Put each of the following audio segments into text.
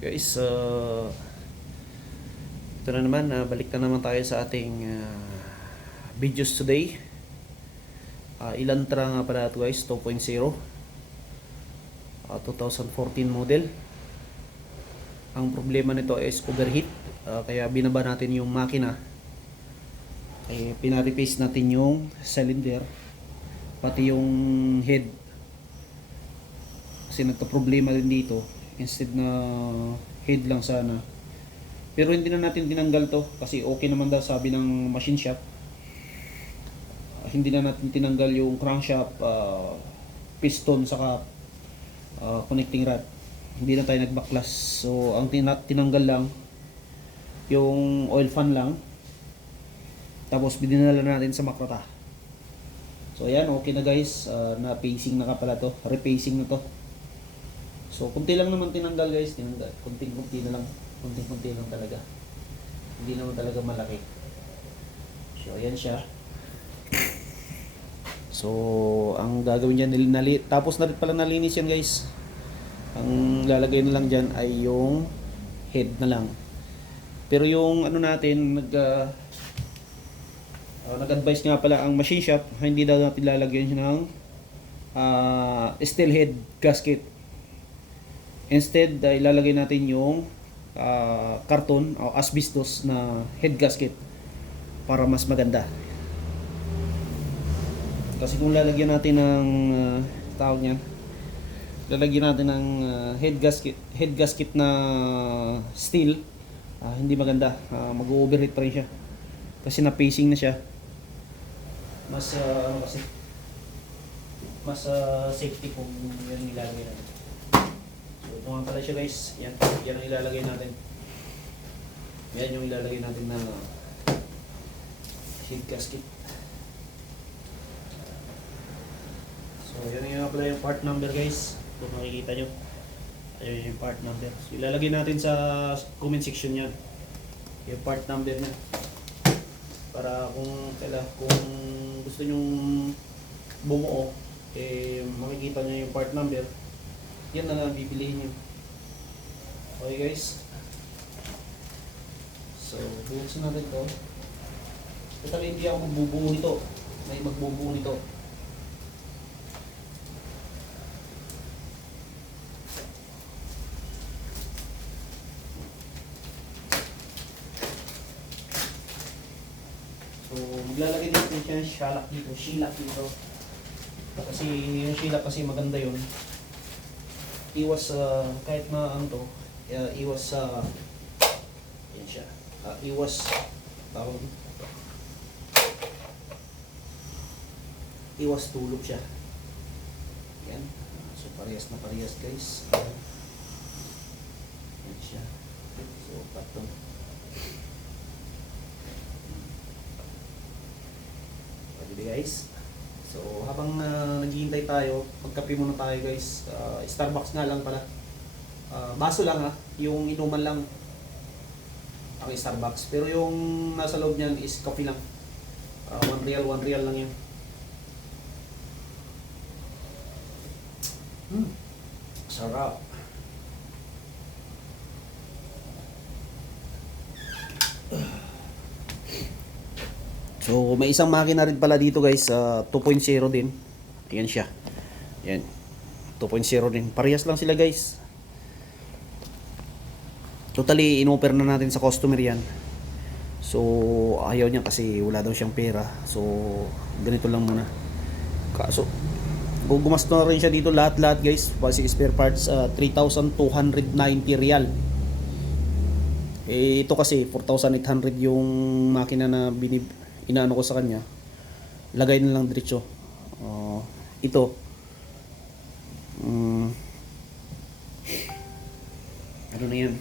Guys, ito na naman, balik na naman tayo sa ating videos today. Elantra nga pala ito guys, 2.0, 2014 model. Ang problema nito is overheat, kaya binaba natin yung makina. Pinareplace natin yung cylinder, pati yung head. Kasi nagka-problema din dito, instead na head lang sana. Pero hindi na natin tinanggal to kasi okay naman daw sabi ng machine shop. Hindi na natin tinanggal yung crankshaft, piston saka connecting rod. Hindi na tayo nagbaklas. So ang tinanggal lang yung oil fan lang. Tapos dinala natin sa makrata. So ayan, okay na guys. Na pacing na ka pala to. Repacing na to. So kunti lang naman tinanggal guys. Tinanggal. Kunting-kunti na lang. Kunting-kunti lang talaga. Hindi naman talaga malaki. So ayan siya. So ang gagawin niya, tapos na rin pala nalinis yan guys. Ang lalagay na lang dyan ay yung head na lang. Pero yung ano natin, nag-advise nga pala ang machine shop, hindi daw natin lalagyan siya ng steel head gasket. Instead, ilalagay natin yung karton o asbestos na head gasket para mas maganda. Kasi kung lalagyan natin ng tawag niyan, lalagyan natin ng head gasket na steel, hindi maganda. Mag-overheat pa rin siya. Kasi na-pacing na siya. Mas safety kung yan ilalagay natin. So ito nga pala siya guys. Yan ang ilalagay natin. Yan yung ilalagay natin na head gasket. So yan nga pala yung part number guys. Kung makikita nyo, ayun yung part number. So ilalagay natin sa comment section yan yung part number na, para kung gusto nyong bumuo, makikita nyo yung part number, yan na lang bibilihin nyo. Okay guys, so buksan natin to. Ito hindi ako magbubuo nito, may magbubuo nito. So maglalagay natin siya ng shellac dito. Kasi yung shellac kasi maganda yun. Iwas kahit na ano to, iwas yan siya. Iwas tawag, iwas tulog siya. Yan. So parehas na parehas guys. Yan siya. So patong. Guys, so habang naghihintay tayo, magkape muna tayo guys. Starbucks nga lang pala, baso lang yung inuman lang ang Starbucks, pero yung nasa loob niyan is coffee lang. 1 real lang yan. Sarap. So may isang makina rin pala dito guys, 2.0 din. Ayan siya. Yan. 2.0 din. Parehas lang sila guys. Totally in-offer na natin sa customer yan. So ayaw niya kasi wala daw siyang pera. So ganito lang muna. Kaso gumasto na rin siya dito lahat guys. Basic spare parts, 3,290 real. Ito kasi 4,800 yung makina na inaano ko sa kanya. Lagay na lang diretso. Ito ano na yan,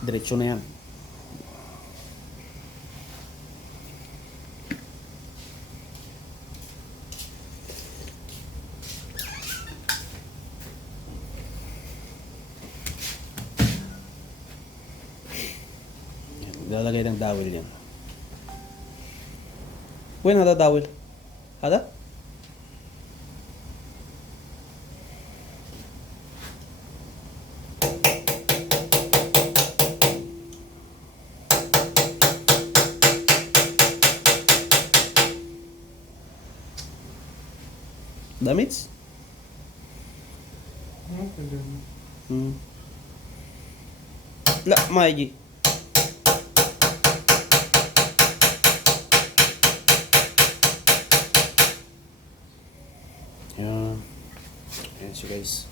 diretso na yan. Lalagay ng dowel yan. When ada dowel? Ada? Damage? لا ما يجي. Yan. Ayan siya guys.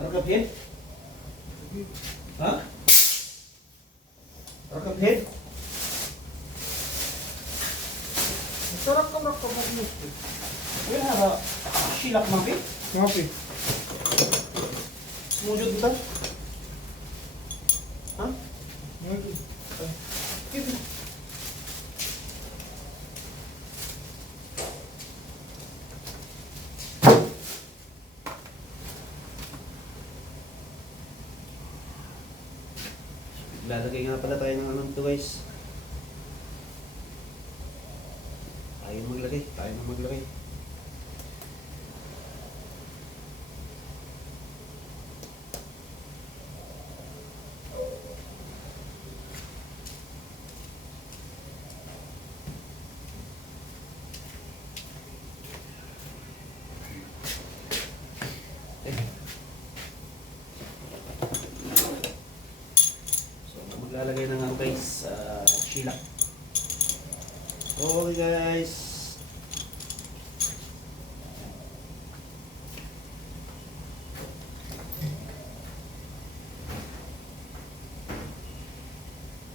Rakap head? Ha? Rakap head? Rakam mo. Wala hara silak mapi? Mapi. Mujud kita? Ha? Gitu. Lalagay nga pala tayo ng ano to guys. Tayo maglagay. Tayo na maglagay. Maglalagay na nga guys sa sheila. Okay guys.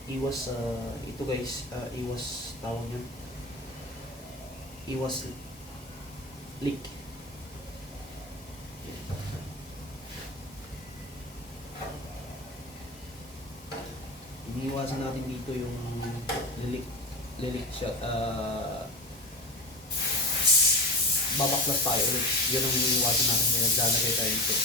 Iwas ito guys, iwas tawag niyan. Iwas leak. Iniiwasan natin dito yung lilik siya, babaklas tayo ulit. Yun ang iniiwasan natin kaya naglalagay tayo dito.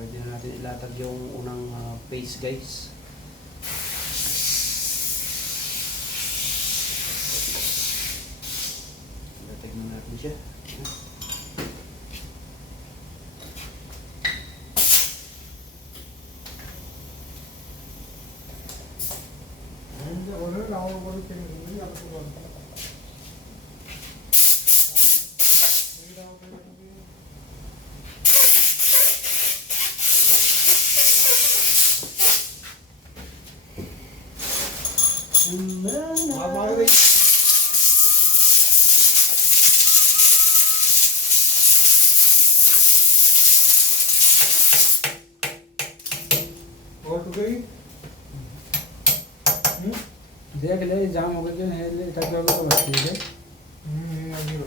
Pwede na natin ilatag yung unang paste guys. Ilatag na natin siya. देख ले जाम हो गया है ले तक लोग तो बस ठीक है अभी हो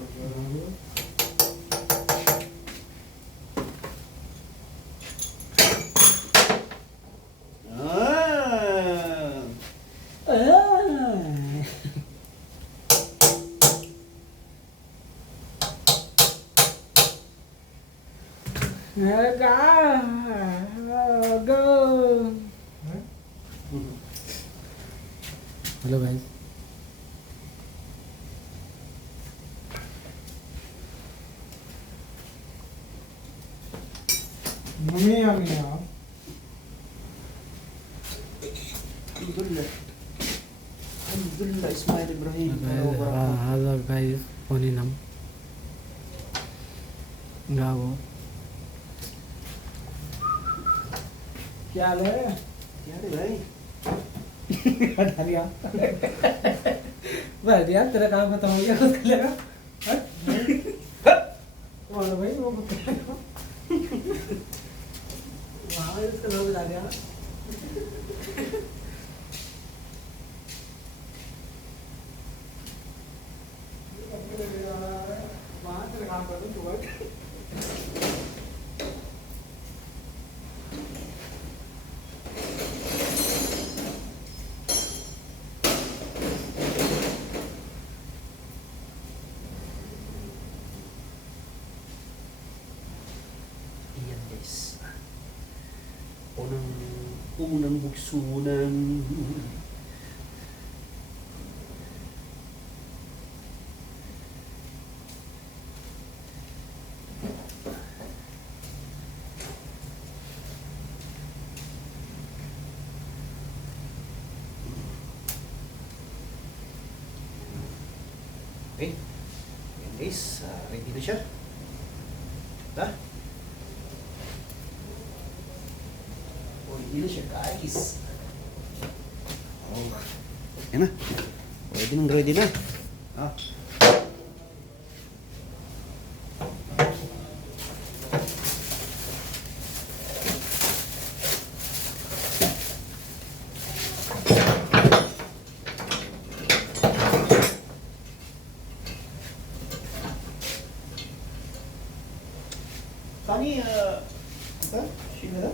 हेलो भाई मम्मी आ गई यार Alhamdulillah Ismail Ibrahim. هذا guys phone number Gago. क्या ले Yari bhai. हटा दिया बस यार तेरा काम खत्म हो गया कुछ करेगा और भाई वो करेगा वहाँ इसका नाम बता दिया वहाँ तेरा काम कर दूँ तू Ayan guys. Unang bugso ng okay. Ayan guys, ready na siya. Ha? Ready na siya guys. Oh. Yan na. Ready na. Ah. Kani, apa? Sino na?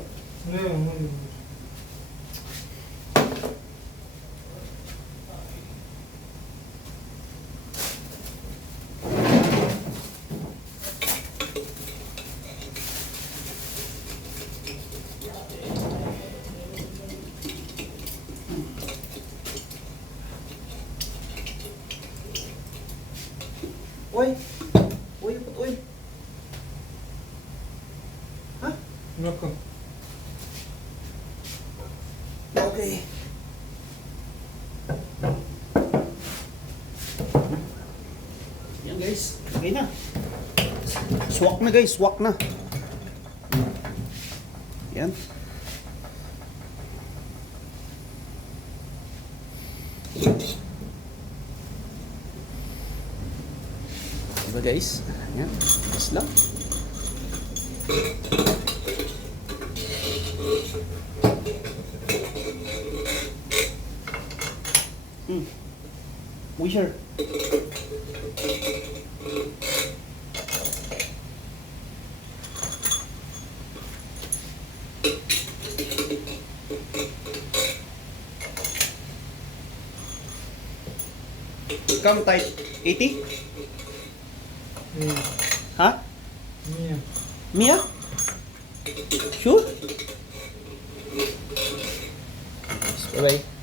Uy! Uy, uy! Ha? Loco. Okay. Yan guys, okay na. Swak na guys, swak na. Yan. Diba guys? Yan, guys lang. Wisher. Come tight. 80? Ha? Mia. Mia? Sure? Bye-bye.